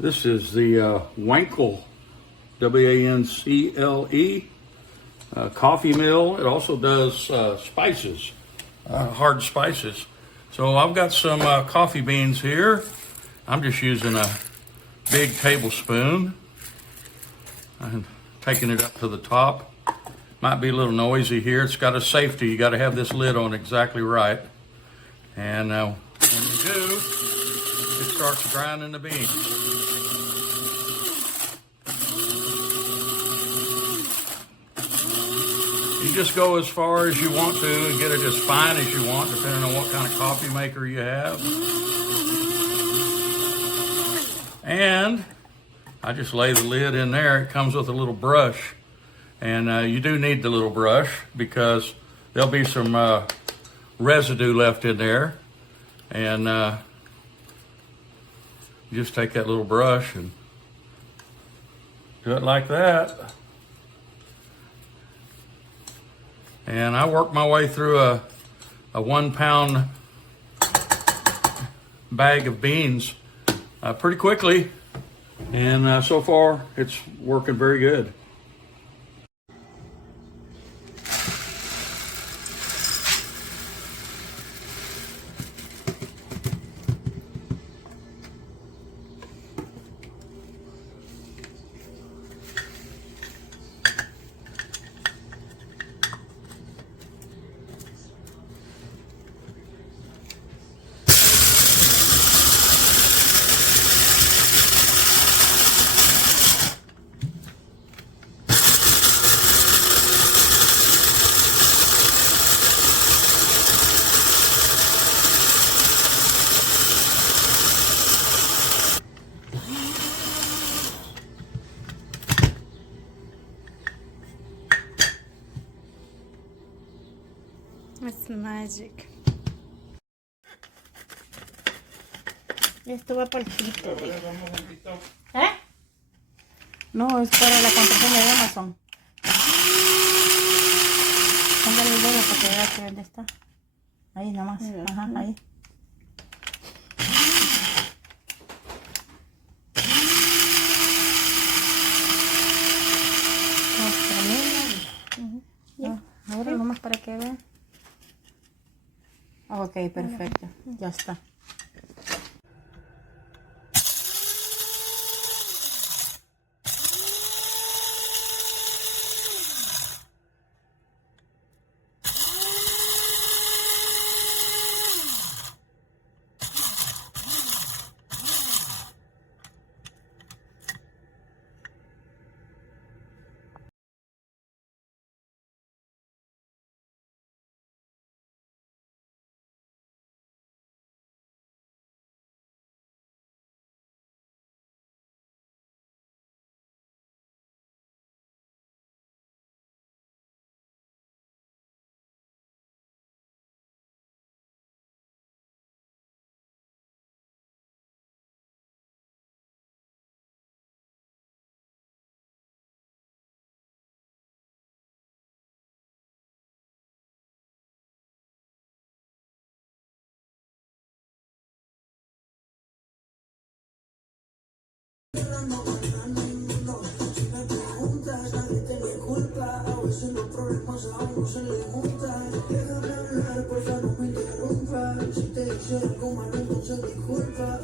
This is the Wancle, W-A-N-C-L-E, coffee mill. It also does spices, hard spices. So I've got some coffee beans here. I'm just using a big tablespoon. I'm taking it up to the top. Might be a little noisy here. It's got a safety. You got to have this lid on exactly right. And when you do, it starts grinding the beans. You just go as far as you want to and get it as fine as you want, depending on what kind of coffee maker you have. And I just lay the lid in there. It comes with a little brush. And you do need the little brush because there'll be some residue left in there. And you just take that little brush and do it like that. And I worked my way through a 1 pound bag of beans pretty quickly. And so far, it's working very good. It's magic. Esto va para el frito. ¿Eh? No, es para la contraseña de Amazon. Póngale el dedo para que vea que dónde está. Ahí nomás. Ajá, ahí. Ahora nomás para que vean. Ok, perfecto. Ya está. Los problemas a uno se le juntan. Déjame hablar, porfa, no me interrumpa. Si te hice algo malo, entonces disculpa.